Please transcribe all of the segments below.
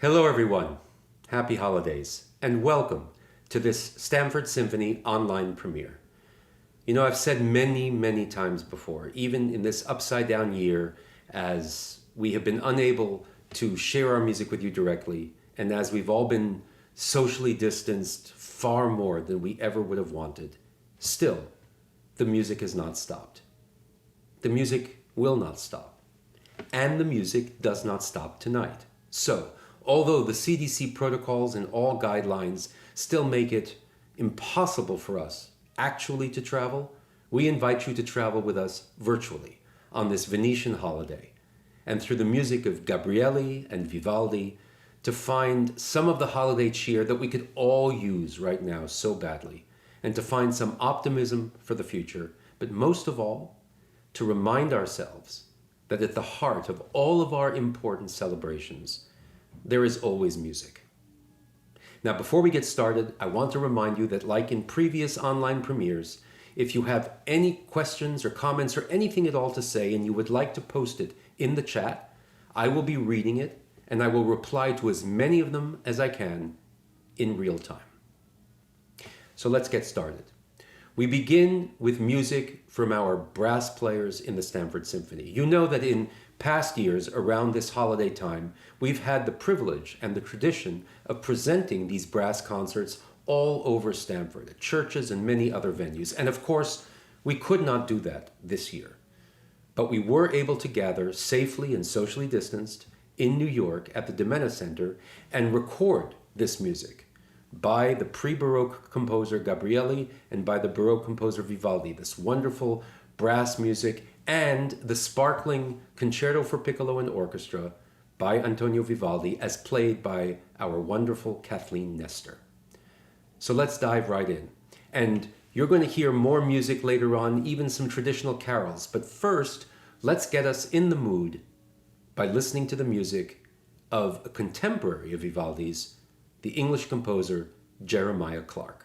Hello, everyone. Happy holidays, and welcome to this Stamford Symphony online premiere. You know, I've said many, many times before, even in this upside-down year, as we have been unable to share our music with you directly, and as we've all been socially distanced far more than we ever would have wanted, still, the music has not stopped. The music will not stop. And the music does not stop tonight. So, although the CDC protocols and all guidelines still make it impossible for us actually to travel, we invite you to travel with us virtually on this Venetian holiday, and through the music of Gabrieli and Vivaldi, to find some of the holiday cheer that we could all use right now so badly, and to find some optimism for the future, but most of all, to remind ourselves that at the heart of all of our important celebrations, there is always music. Now, before we get started, I want to remind you that, like in previous online premieres, if you have any questions or comments or anything at all to say and you would like to post it in the chat, I will be reading it and I will reply to as many of them as I can in real time. So let's get started. We begin with music from our brass players in the Stamford Symphony. You know that in past years around this holiday time, we've had the privilege and the tradition of presenting these brass concerts all over Stamford, at churches and many other venues. And of course, we could not do that this year. But we were able to gather safely and socially distanced in New York at the Domena Center and record this music by the pre-Baroque composer Gabrielli and by the Baroque composer Vivaldi, this wonderful brass music, and the sparkling Concerto for Piccolo and Orchestra by Antonio Vivaldi, as played by our wonderful Kathleen Nester. So let's dive right in. And you're going to hear more music later on, even some traditional carols. But first, let's get us in the mood by listening to the music of a contemporary of Vivaldi's, the English composer Jeremiah Clarke.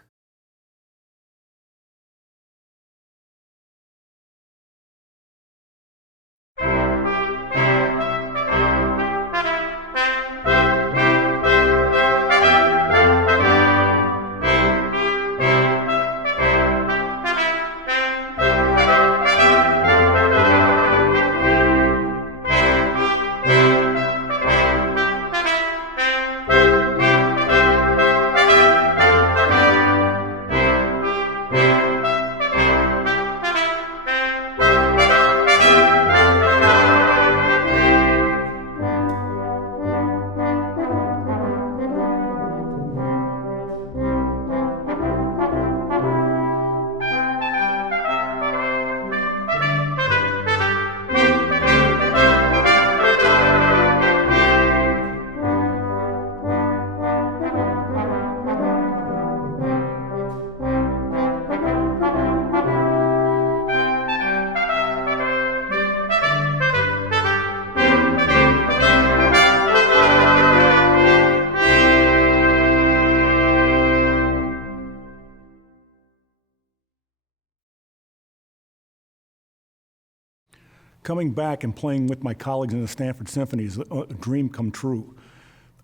Coming back and playing with my colleagues in the Stamford Symphony is a dream come true.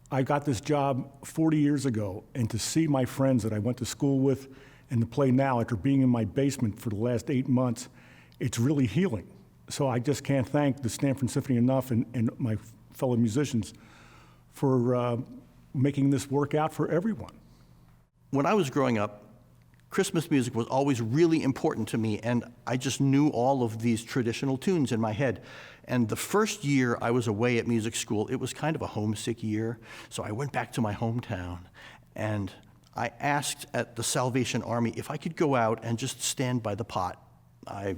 I got this job 40 years ago, and to see my friends that I went to school with and to play now after being in my basement for the last 8 months, it's really healing. So I just can't thank the Stamford Symphony enough and my fellow musicians for making this work out for everyone. When I was growing up, Christmas music was always really important to me, and I just knew all of these traditional tunes in my head. And the first year I was away at music school, it was kind of a homesick year, so I went back to my hometown, and I asked at the Salvation Army if I could go out and just stand by the pot. I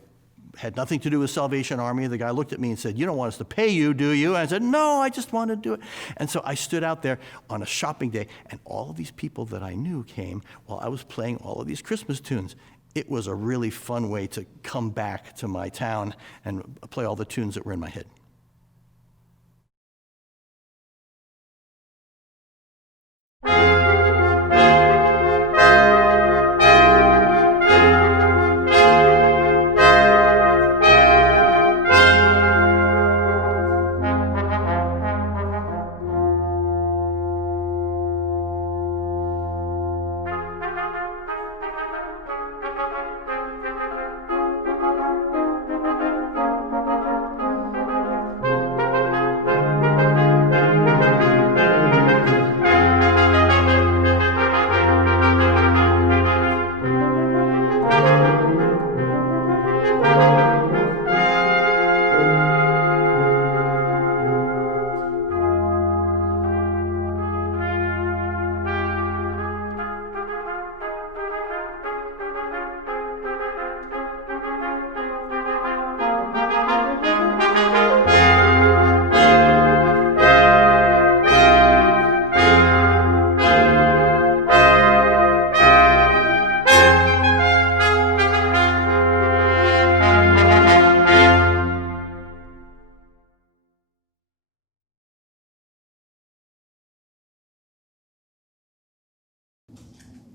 had nothing to do with Salvation Army. The guy looked at me and said, "You don't want us to pay you, do you?" And I said, "No, I just want to do it." And so I stood out there on a shopping day, and all of these people that I knew came while I was playing all of these Christmas tunes. It was a really fun way to come back to my town and play all the tunes that were in my head.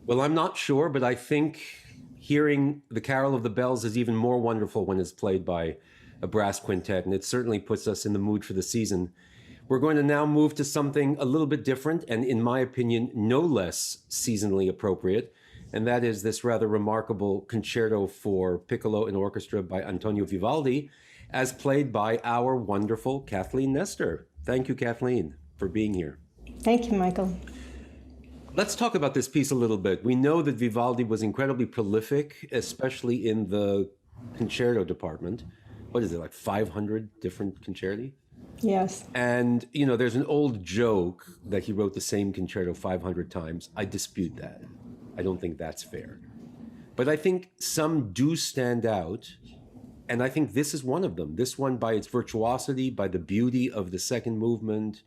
Well, I'm not sure, but I think hearing the Carol of the Bells is even more wonderful when it's played by a brass quintet, and it certainly puts us in the mood for the season. We're going to now move to something a little bit different, and in my opinion, no less seasonally appropriate, and that is this rather remarkable concerto for piccolo and orchestra by Antonio Vivaldi, as played by our wonderful Kathleen Nester. Thank you, Kathleen, for being here. Thank you, Michael. Let's talk about this piece a little bit. We know that Vivaldi was incredibly prolific, especially in the concerto department. What is it, like 500 different concerti? Yes. And, you know, there's an old joke that he wrote the same concerto 500 times. I dispute that. I don't think that's fair. But I think some do stand out, and I think this is one of them. This one, by its virtuosity, by the beauty of the second movement,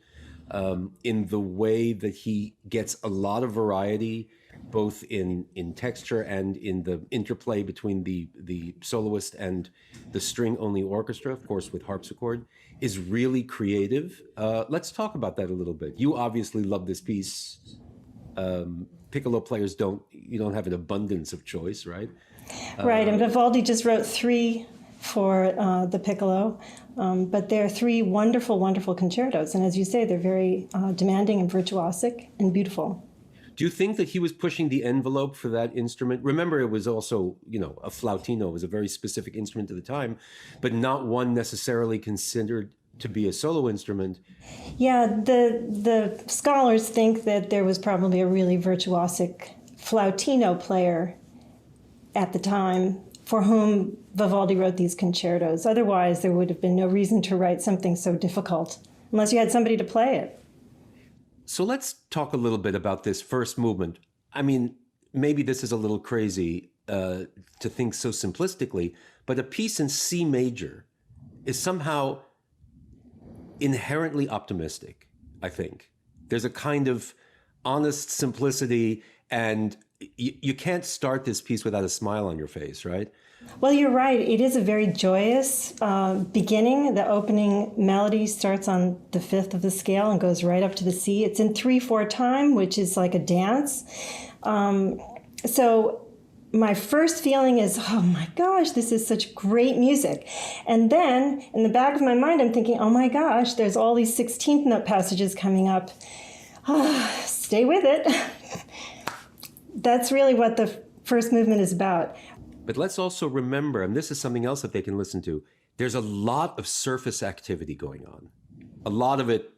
in the way that he gets a lot of variety, both in texture and in the interplay between the soloist and the string-only orchestra, of course, with harpsichord, is really creative. Let's talk about that a little bit. You obviously love this piece. Piccolo players don't have an abundance of choice, right? Right, and Vivaldi just wrote 3 for the piccolo, but they're 3 wonderful, wonderful concertos. And as you say, they're very demanding and virtuosic and beautiful. Do you think that he was pushing the envelope for that instrument? Remember, it was also, a flautino. It was a very specific instrument at the time, but not one necessarily considered to be a solo instrument. Yeah, the scholars think that there was probably a really virtuosic flautino player at the time for whom Vivaldi wrote these concertos. Otherwise, there would have been no reason to write something so difficult, unless you had somebody to play it. So let's talk a little bit about this first movement. I mean, maybe this is a little crazy to think so simplistically, but a piece in C major is somehow inherently optimistic, I think. There's a kind of honest simplicity, and you can't start this piece without a smile on your face, right? Well, you're right. It is a very joyous beginning. The opening melody starts on the 5th of the scale and goes right up to the C. It's in 3/4 time, which is like a dance. So my first feeling is, oh my gosh, this is such great music. And then in the back of my mind, I'm thinking, oh my gosh, there's all these 16th note passages coming up. Stay with it. That's really what the first movement is about. But let's also remember, and this is something else that they can listen to, there's a lot of surface activity going on. A lot of it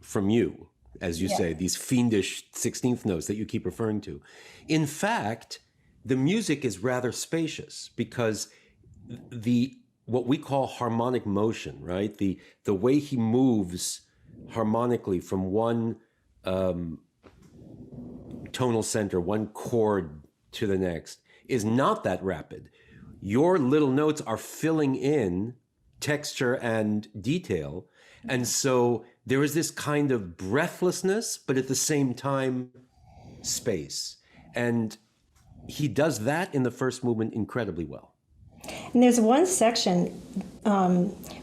from you, as you say, these fiendish 16th notes that you keep referring to. In fact, the music is rather spacious because what we call harmonic motion, right? The way he moves harmonically from one tonal center, one chord to the next, is not that rapid. Your little notes are filling in texture and detail. And so there is this kind of breathlessness, but at the same time, space. And he does that in the first movement incredibly well. And there's one section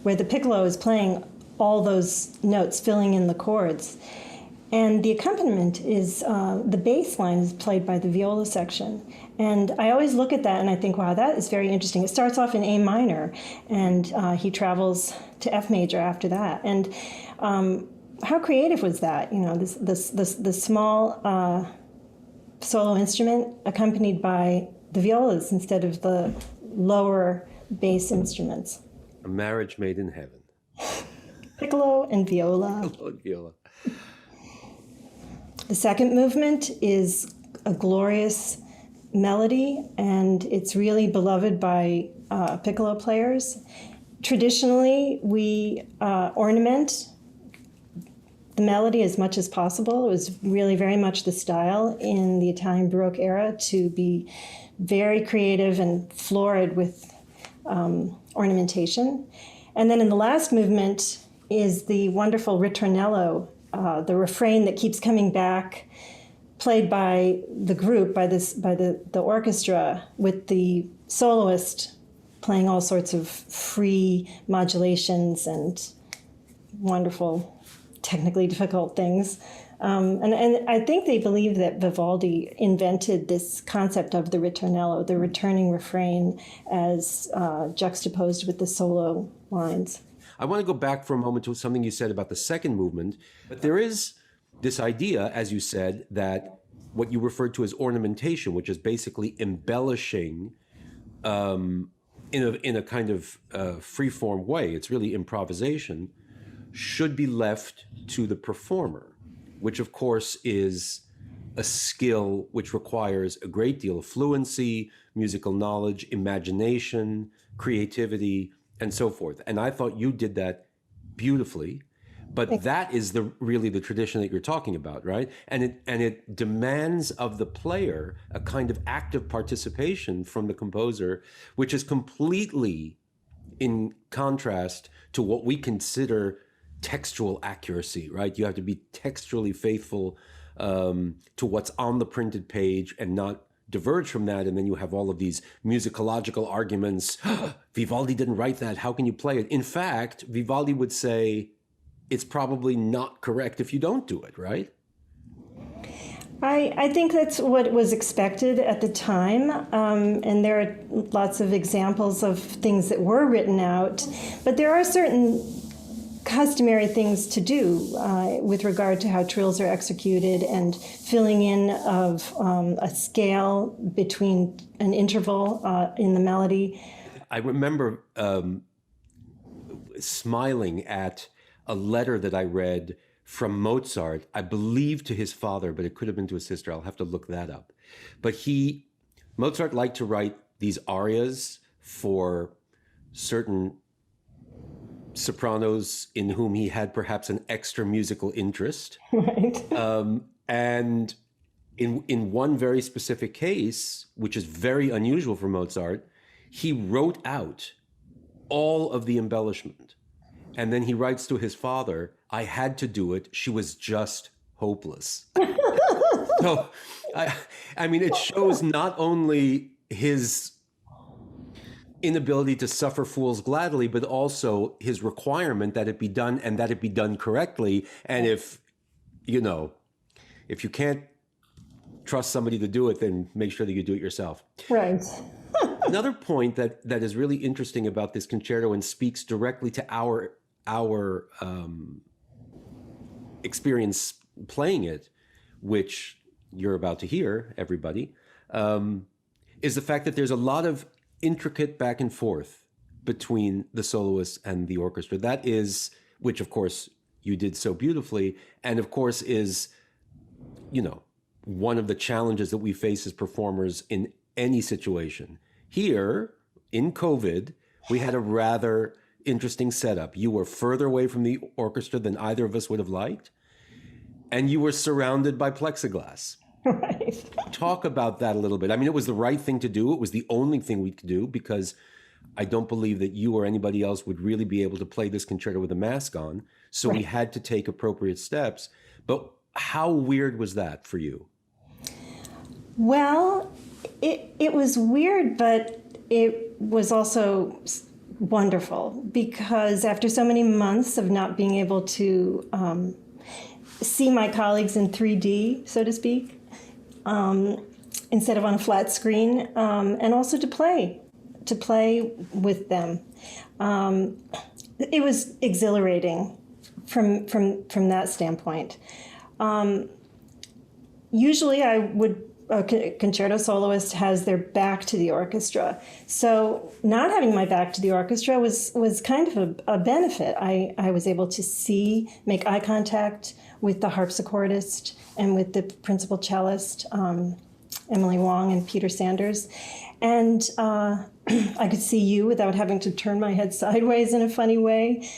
where the piccolo is playing all those notes, filling in the chords. And the accompaniment is, the bass line is played by the viola section. And I always look at that and I think, wow, that is very interesting. It starts off in A minor, and he travels to F major after that. And how creative was that? The small solo instrument accompanied by the violas instead of the lower bass instruments. A marriage made in heaven. Piccolo and viola. Piccolo and viola. The second movement is a glorious melody, and it's really beloved by piccolo players. Traditionally, we ornament the melody as much as possible. It was really very much the style in the Italian Baroque era to be very creative and florid with ornamentation. And then in the last movement is the wonderful ritornello, the refrain that keeps coming back, played by the group, by the orchestra, with the soloist playing all sorts of free modulations and wonderful, technically difficult things. And I think they believe that Vivaldi invented this concept of the ritornello, the returning refrain, as juxtaposed with the solo lines. I want to go back for a moment to something you said about the second movement. But there is this idea, as you said, that what you referred to as ornamentation, which is basically embellishing in a kind of free-form way, it's really improvisation, should be left to the performer, which of course is a skill which requires a great deal of fluency, musical knowledge, imagination, creativity, and so forth. And I thought you did that beautifully. But that is really the tradition that you're talking about, right? And it demands of the player a kind of active participation from the composer, which is completely in contrast to what we consider textual accuracy, right? You have to be textually faithful to what's on the printed page and not diverge from that. And then you have all of these musicological arguments. Vivaldi didn't write that. How can you play it? In fact, Vivaldi would say, it's probably not correct if you don't do it, right? I think that's what was expected at the time, and there are lots of examples of things that were written out, but there are certain customary things to do with regard to how trills are executed and filling in of a scale between an interval in the melody. I remember smiling at a letter that I read from Mozart, I believe to his father, but it could have been to his sister. I'll have to look that up. But Mozart liked to write these arias for certain sopranos in whom he had perhaps an extra musical interest. Right. And in one very specific case, which is very unusual for Mozart, he wrote out all of the embellishment. And then he writes to his father, I had to do it. She was just hopeless. So, I mean, it shows not only his inability to suffer fools gladly, but also his requirement that it be done and that it be done correctly. And if you can't trust somebody to do it, then make sure that you do it yourself. Right. Another point that is really interesting about this concerto and speaks directly to our experience playing it, which you're about to hear, everybody, is the fact that there's a lot of intricate back and forth between the soloist and the orchestra. That is, which of course you did so beautifully, and of course is, one of the challenges that we face as performers in any situation. Here, in COVID, we had a rather interesting setup. You were further away from the orchestra than either of us would have liked, and you were surrounded by plexiglass. Right. Talk about that a little bit. I mean, it was the right thing to do. It was the only thing we could do, because I don't believe that you or anybody else would really be able to play this concerto with a mask on. So right. We had to take appropriate steps. But how weird was that for you? Well, it was weird, but it was also wonderful, because after so many months of not being able to see my colleagues in 3D, so to speak, instead of on a flat screen, and also to play with them. It was exhilarating from that standpoint. Usually a concerto soloist has their back to the orchestra. So not having my back to the orchestra was kind of a benefit. I was able to make eye contact with the harpsichordist and with the principal cellist, Emily Wong and Peter Sanders. And I could see you without having to turn my head sideways in a funny way.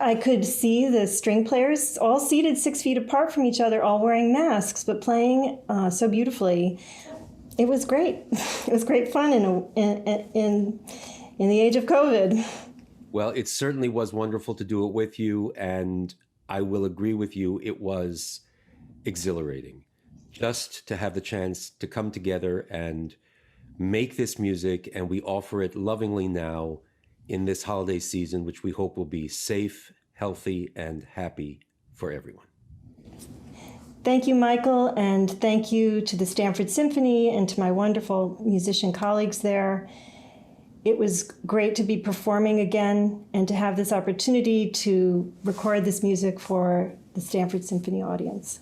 I could see the string players all seated 6 feet apart from each other, all wearing masks, but playing so beautifully. It was great. It was great fun in the age of COVID. Well, it certainly was wonderful to do it with you, and I will agree with you. It was exhilarating just to have the chance to come together and make this music, and we offer it lovingly now in this holiday season, which we hope will be safe, healthy, and happy for everyone. Thank you, Michael, and thank you to the Stamford Symphony and to my wonderful musician colleagues there. It was great to be performing again and to have this opportunity to record this music for the Stamford Symphony audience.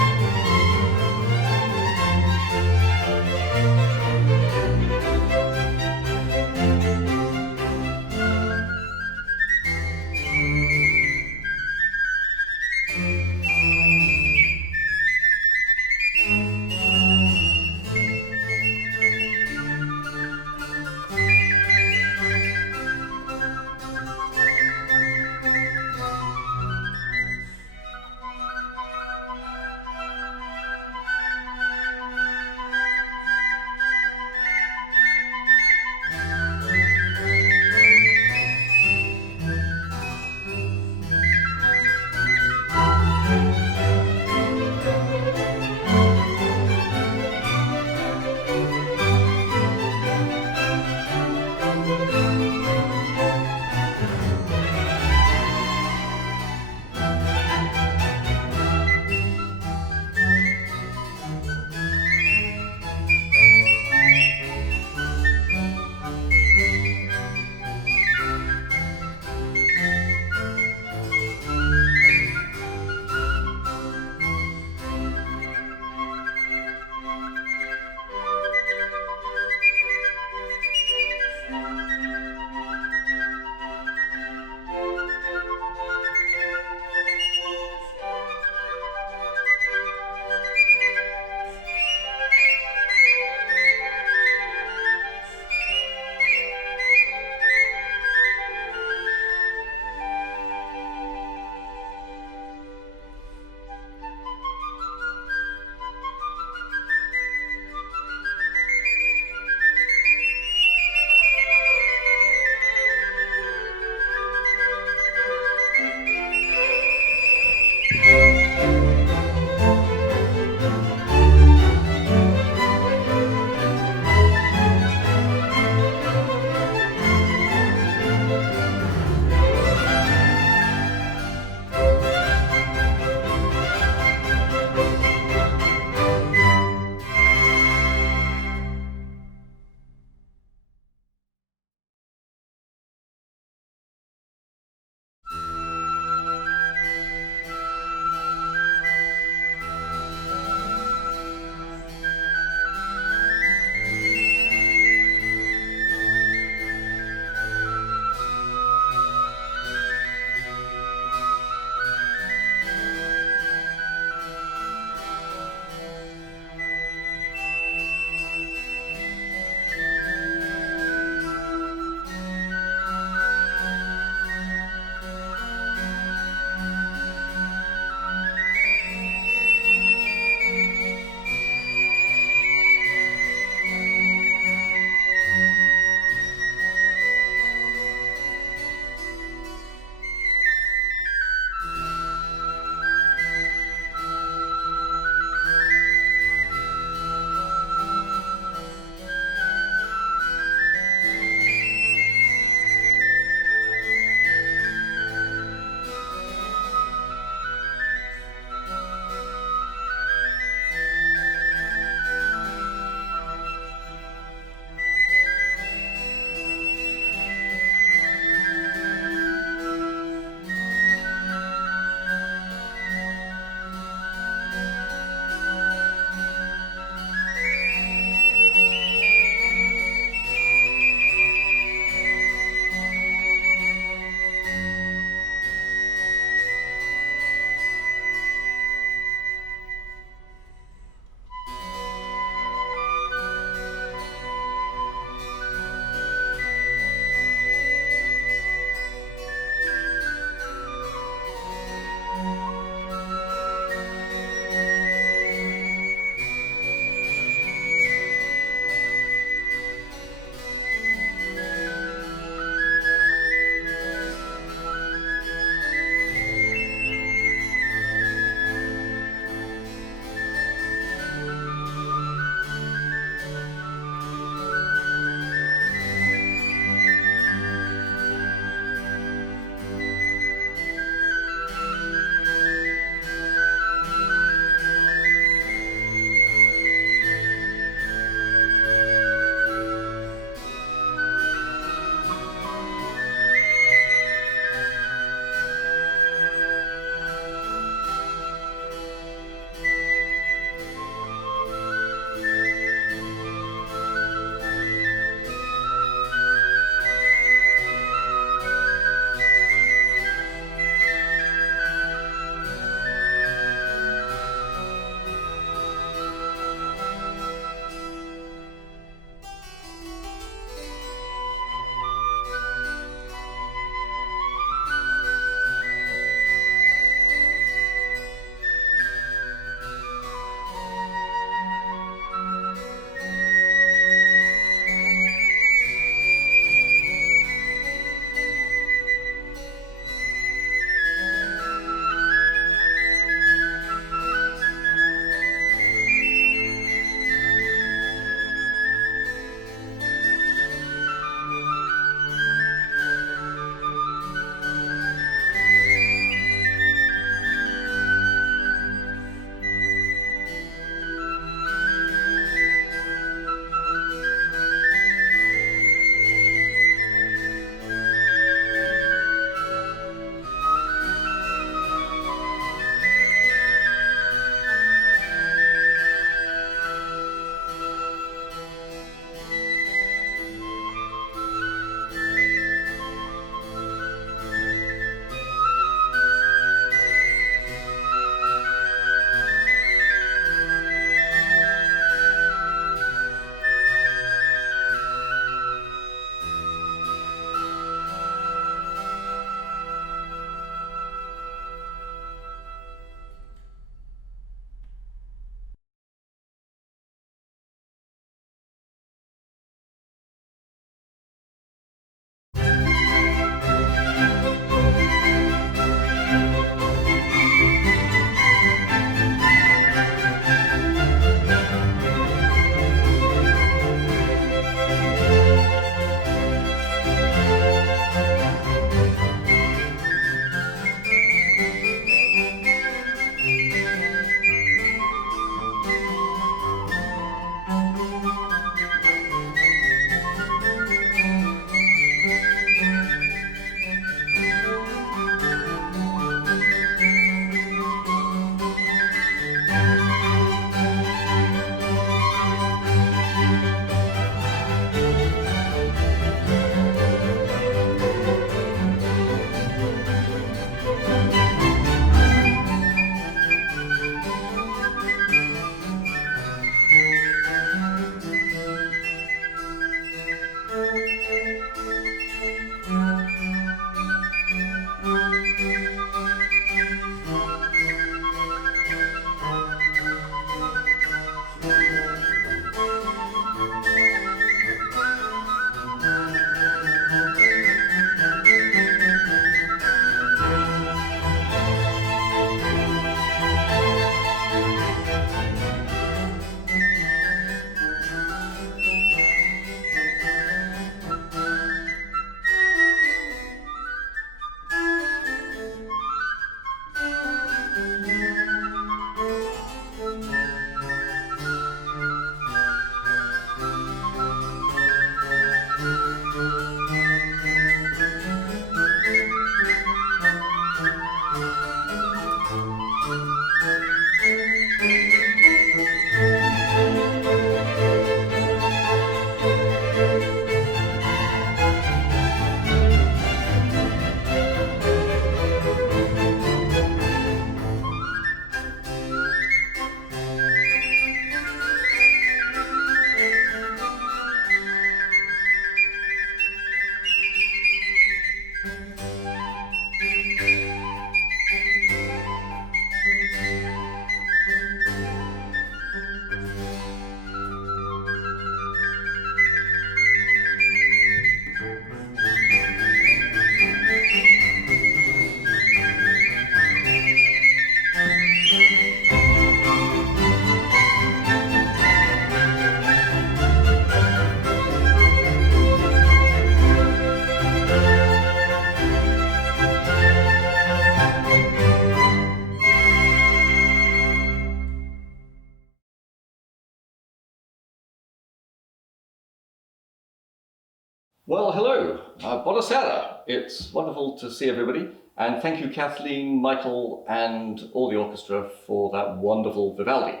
Well, hello, buonasera. It's wonderful to see everybody, and thank you, Kathleen, Michael, and all the orchestra for that wonderful Vivaldi.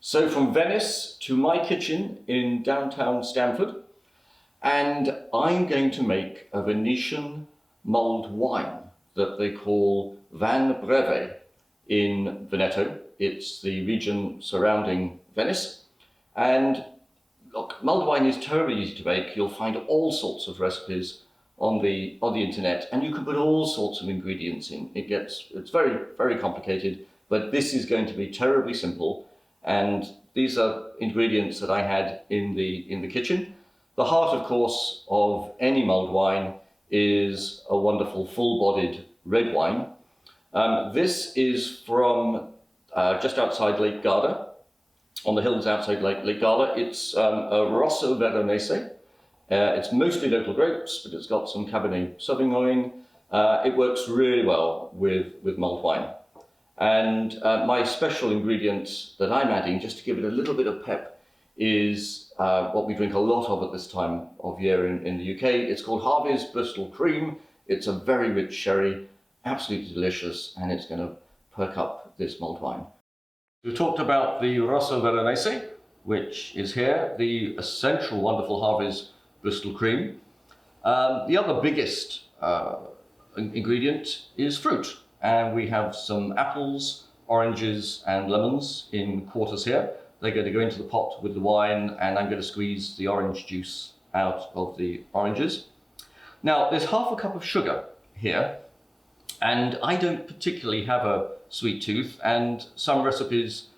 So from Venice to my kitchen in downtown Stamford, and I'm going to make a Venetian mulled wine that they call Van Breve in Veneto. It's the region surrounding Venice, and look, mulled wine is terribly easy to make. You'll find all sorts of recipes on the internet, and you can put all sorts of ingredients in. It's very, very complicated, but this is going to be terribly simple. And these are ingredients that I had in the kitchen. The heart, of course, of any mulled wine is a wonderful full-bodied red wine. This is from just outside Lake Garda, on the hills outside Lake Garda. It's a Rosso Veronese. It's mostly local grapes, but it's got some Cabernet Sauvignon. It works really well with mulled wine. And my special ingredient that I'm adding, just to give it a little bit of pep, is what we drink a lot of at this time of year in the UK. It's called Harvey's Bristol Cream. It's a very rich sherry, absolutely delicious, and it's going to perk up this mulled wine. We talked about the Rosso Veronese, which is here, the essential, wonderful Harvey's Bristol Cream. The other biggest ingredient is fruit, and we have some apples, oranges, and lemons in quarters here. They're going to go into the pot with the wine, and I'm going to squeeze the orange juice out of the oranges. Now, there's half a cup of sugar here, and I don't particularly have a sweet tooth, and some recipes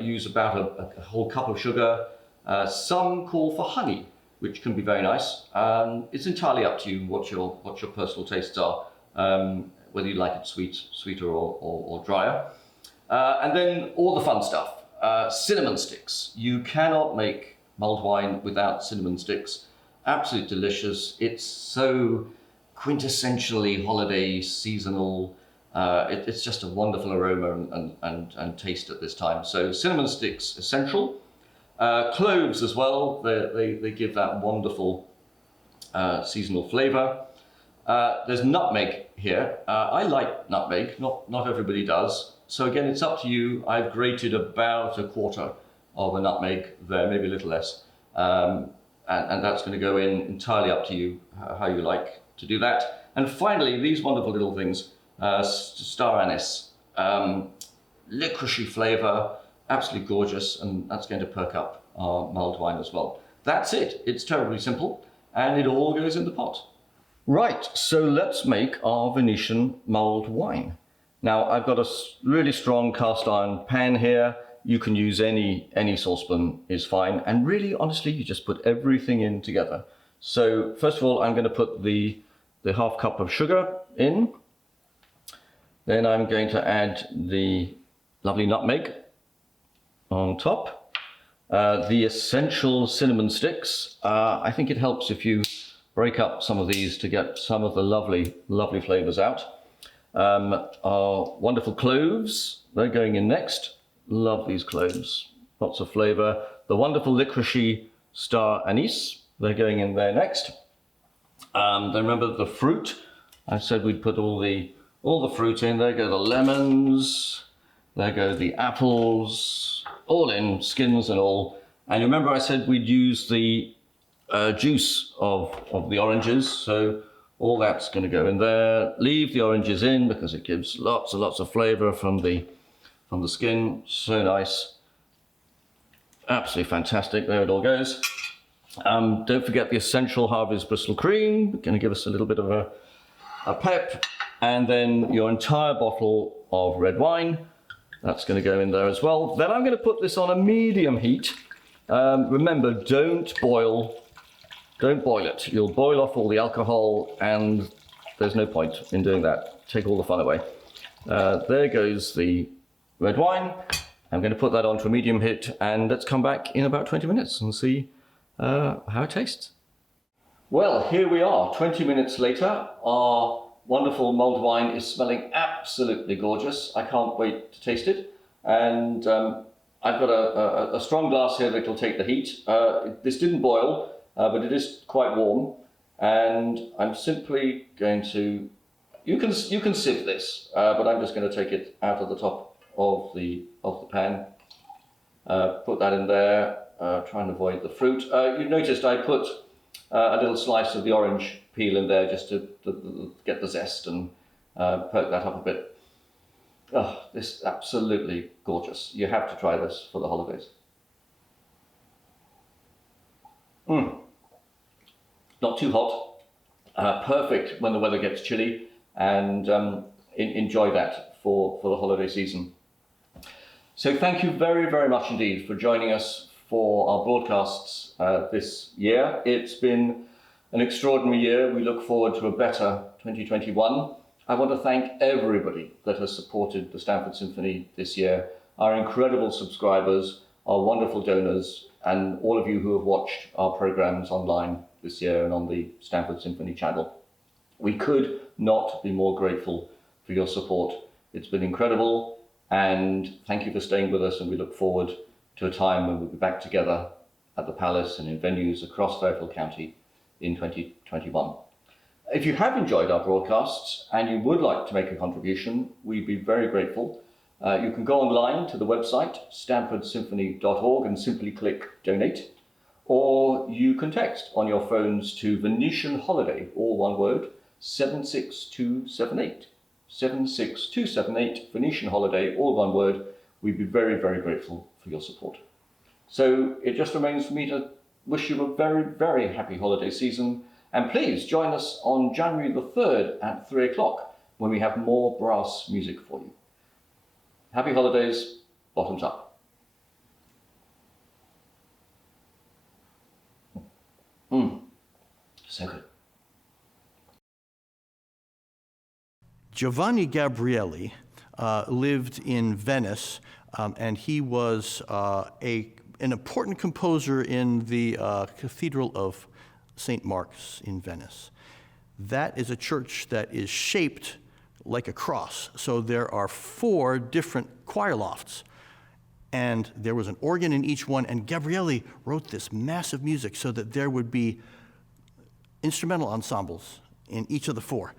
use about a whole cup of sugar. Some call for honey, which can be very nice. It's entirely up to you what your personal tastes are, whether you like it sweeter or drier. And then all the fun stuff. Cinnamon sticks. You cannot make mulled wine without cinnamon sticks. Absolutely delicious. It's so quintessentially holiday, seasonal. It's just a wonderful aroma and taste at this time. So cinnamon sticks, essential. Cloves as well, they give that wonderful seasonal flavor. There's nutmeg here. I like nutmeg, not everybody does. So again, it's up to you. I've grated about a quarter of a nutmeg there, maybe a little less. And that's going to go in, entirely up to you, how you like to do that. And finally, these wonderful little things, star anise, licoricey flavor, absolutely gorgeous, and that's going to perk up our mulled wine as well. That's it. It's terribly simple, and it all goes in the pot. Right, so let's make our Venetian mulled wine. Now, I've got a really strong cast iron pan here. You can use any saucepan is fine. And really, honestly, you just put everything in together. So first of all, I'm going to put the half cup of sugar in. Then I'm going to add the lovely nutmeg on top. The essential cinnamon sticks. I think it helps if you break up some of these to get some of the lovely, lovely flavors out. Our wonderful cloves, they're going in next. Love these cloves, lots of flavor. The wonderful licoricey star anise, they're going in there next. Then remember the fruit. I said we'd put all the fruit in. There go the lemons, there go the apples, all in, skins and all. And remember I said we'd use the juice of the oranges, so all that's going to go in there. Leave the oranges in because it gives lots and lots of flavor from the skin. So nice. Absolutely fantastic. There it all goes. Don't forget the essential Harvey's Bristol Cream. Going to give us a little bit of a pep. And then your entire bottle of red wine. That's going to go in there as well. Then I'm going to put this on a medium heat. Remember, don't boil it. You'll boil off all the alcohol, and there's no point in doing that. Take all the fun away. There goes the red wine. I'm going to put that onto a medium heat, and let's come back in about 20 minutes and see how it tastes. Well, here we are, 20 minutes later. Our wonderful mulled wine is smelling absolutely gorgeous. I can't wait to taste it. And I've got a strong glass here that will take the heat. This didn't boil, but it is quite warm. and I'm simply going to, you can sieve this, but I'm just going to take it out of the top of the pan, put that in there, try and avoid the fruit. You noticed I put a little slice of the orange peel in there just to get the zest and perk that up a bit. Oh, this is absolutely gorgeous. You have to try this for the holidays. Not too hot, perfect when the weather gets chilly, and enjoy that for the holiday season. So thank you very, very much indeed for joining us for our broadcasts this year. It's been an extraordinary year. We look forward to a better 2021. I want to thank everybody that has supported the Stamford Symphony this year, our incredible subscribers, our wonderful donors, and all of you who have watched our programs online this year and on the Stamford Symphony channel. We could not be more grateful for your support. It's been incredible, and thank you for staying with us, and we look forward to a time when we'll be back together at the Palace and in venues across Fairfield County in 2021. If you have enjoyed our broadcasts and you would like to make a contribution, we'd be very grateful. You can go online to the website stamfordsymphony.org and simply click donate, or you can text on your phones to Venetian Holiday, all one word, 76278. 76278, Venetian Holiday, all one word. We'd be very, very grateful for your support. So it just remains for me to wish you a very, very happy holiday season. And please join us on January the 3rd at 3 o'clock when we have more brass music for you. Happy holidays, bottoms up. So good. Giovanni Gabrieli lived in Venice, and he was an important composer in the Cathedral of St. Mark's in Venice. That is a church that is shaped like a cross. So there are 4 different choir lofts, and there was an organ in each one, and Gabrieli wrote this massive music so that there would be instrumental ensembles in each of the 4.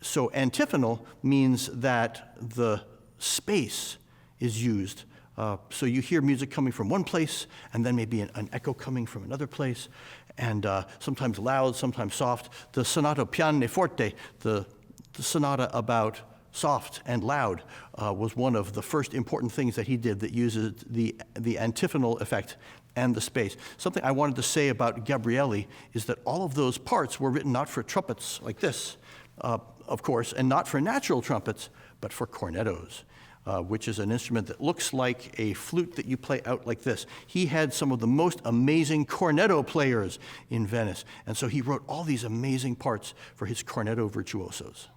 So antiphonal means that the space is used. So you hear music coming from one place, and then maybe an echo coming from another place, and sometimes loud, sometimes soft. The Sonato Pianoforte, the sonata about soft and loud, was one of the first important things that he did that uses the antiphonal effect and the space. Something I wanted to say about Gabrieli is that all of those parts were written not for trumpets like this, of course, and not for natural trumpets, but for cornetos, which is an instrument that looks like a flute that you play out like this. He had some of the most amazing corneto players in Venice, and so he wrote all these amazing parts for his corneto virtuosos.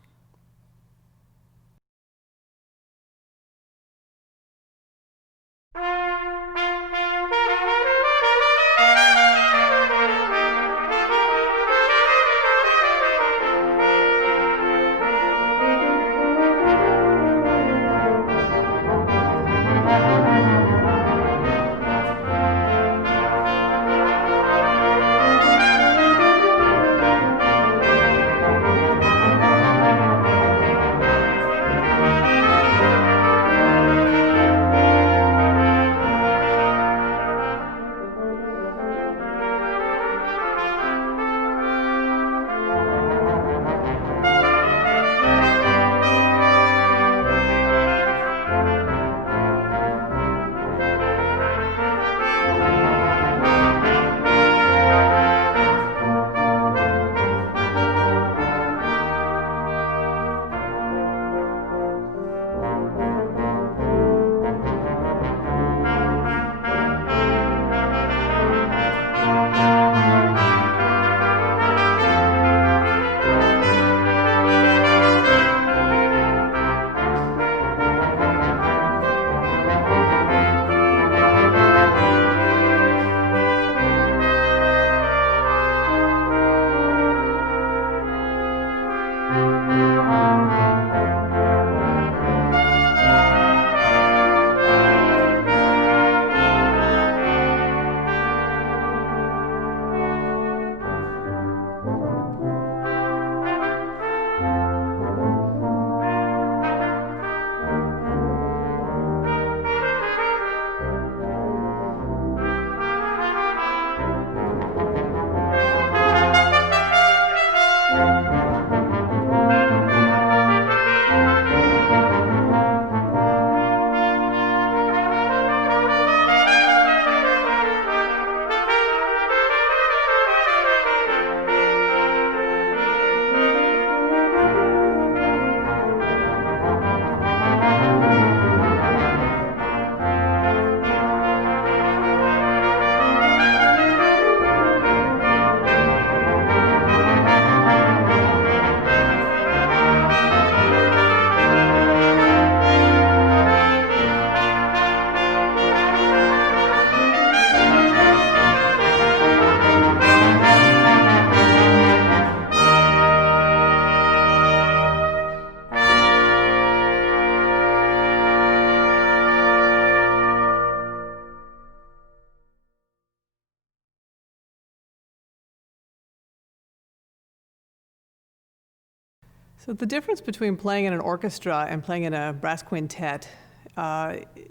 So the difference between playing in an orchestra and playing in a brass quintet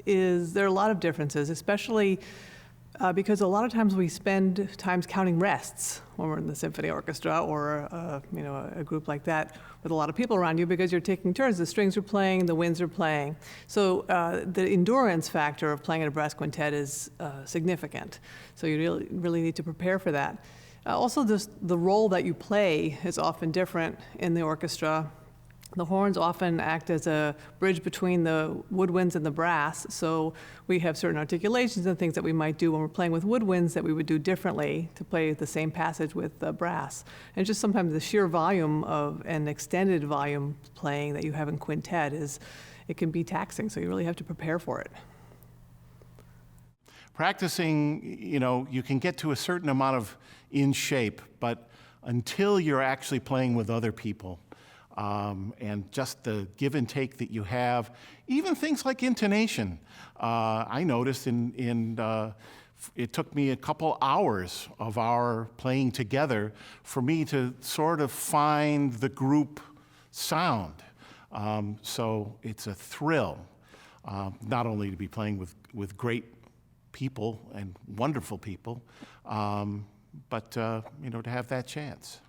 is there are a lot of differences, especially because a lot of times we spend times counting rests when we're in the symphony orchestra or a group like that with a lot of people around you, because you're taking turns. The strings are playing, the winds are playing. So the endurance factor of playing in a brass quintet is significant. So you really need to prepare for that. Also, the role that you play is often different in the orchestra. The horns often act as a bridge between the woodwinds and the brass, so we have certain articulations and things that we might do when we're playing with woodwinds that we would do differently to play the same passage with brass. And just sometimes the sheer volume of an extended volume playing that you have in quintet it can be taxing, so you really have to prepare for it. Practicing, you can get to a certain amount of in shape, but until you're actually playing with other people, and just the give and take that you have, even things like intonation. I noticed it took me a couple hours of our playing together for me to sort of find the group sound. So it's a thrill, not only to be playing with great people and wonderful people, but to have that chance.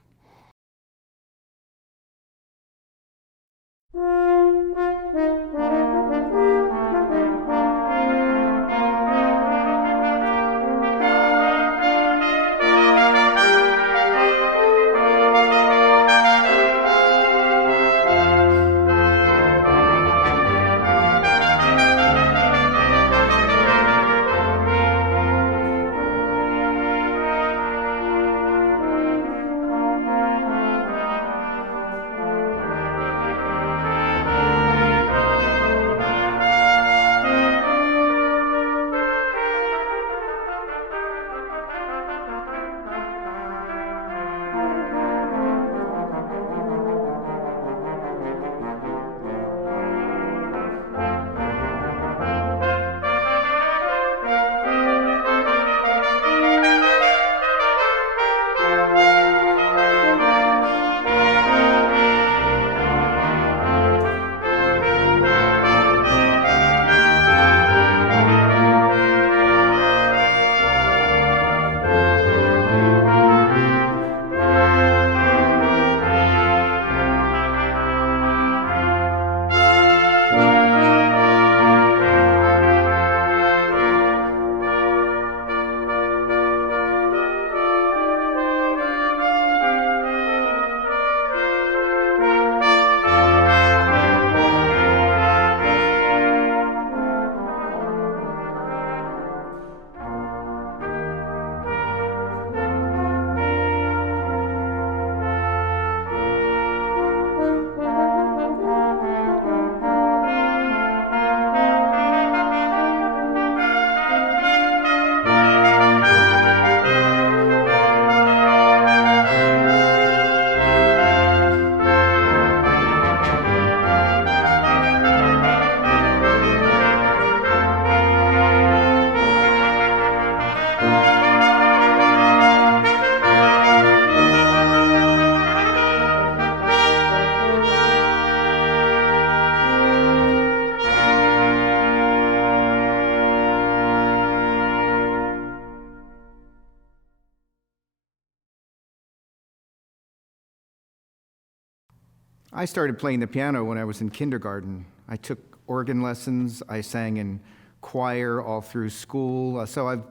I started playing the piano when I was in kindergarten. I took organ lessons. I sang in choir all through school. So I've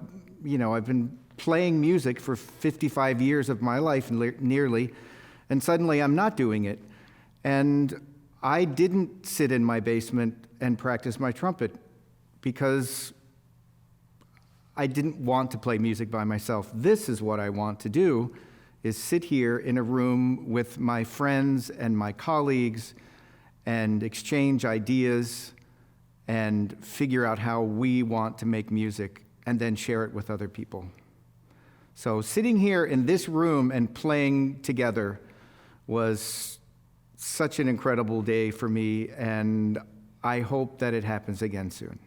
been playing music for 55 years of my life, nearly, and suddenly I'm not doing it. And I didn't sit in my basement and practice my trumpet because I didn't want to play music by myself. This is what I want to do, is sit here in a room with my friends and my colleagues and exchange ideas and figure out how we want to make music and then share it with other people. So sitting here in this room and playing together was such an incredible day for me, and I hope that it happens again soon.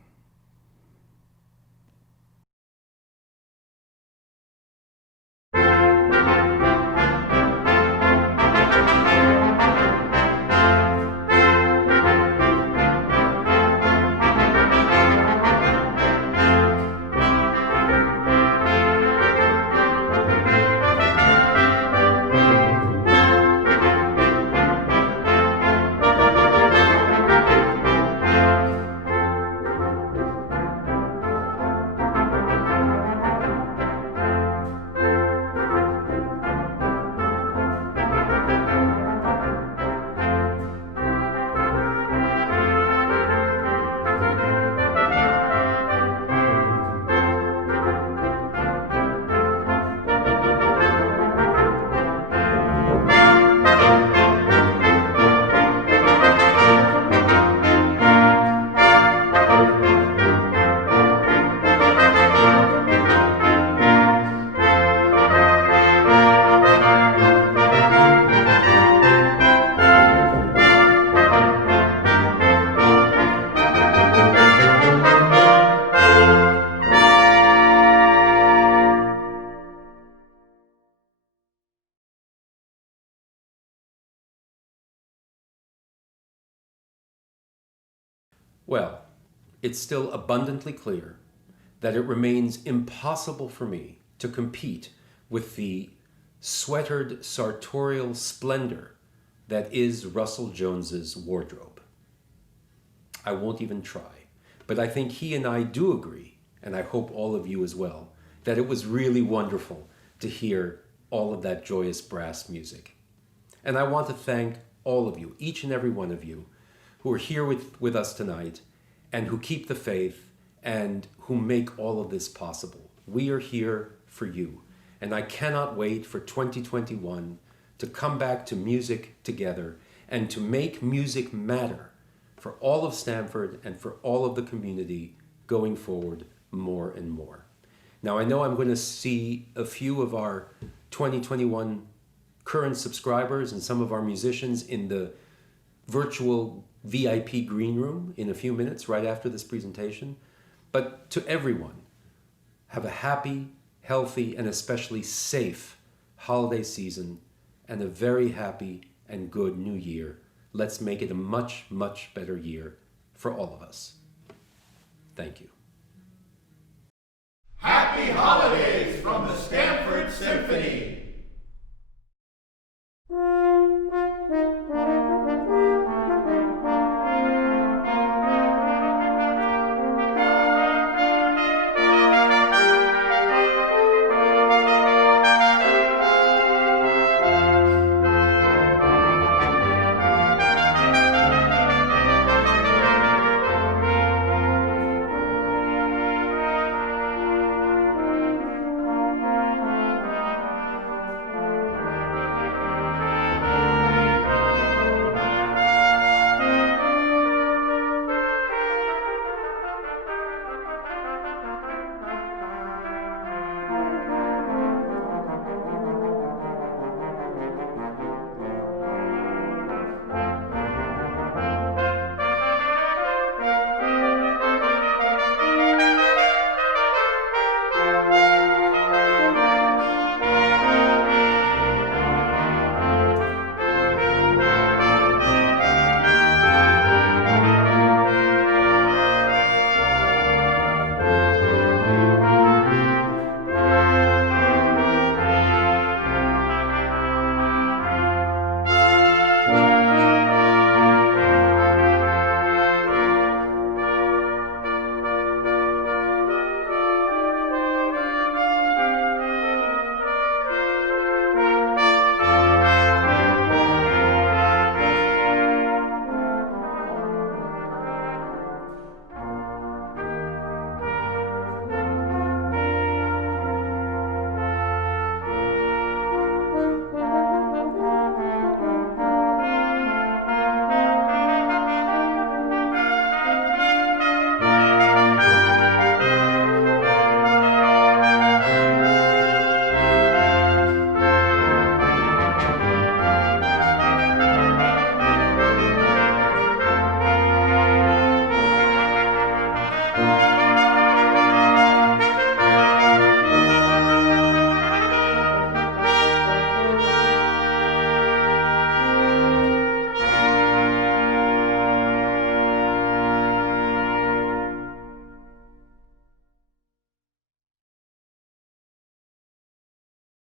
well, it's still abundantly clear that it remains impossible for me to compete with the sweatered sartorial splendor that is Russell Jones's wardrobe. I won't even try, but I think he and I do agree, and I hope all of you as well, that it was really wonderful to hear all of that joyous brass music. And I want to thank all of you, each and every one of you, who are here with us tonight and who keep the faith and who make all of this possible. We are here for you, and I cannot wait for 2021 to come back to music together and to make music matter for all of Stamford and for all of the community going forward more and more. Now, I know I'm going to see a few of our 2021 current subscribers and some of our musicians in the virtual VIP green room in a few minutes right after this presentation. But to everyone, have a happy, healthy, and especially safe holiday season and a very happy and good new year. Let's make it a much, much better year for all of us. Thank you.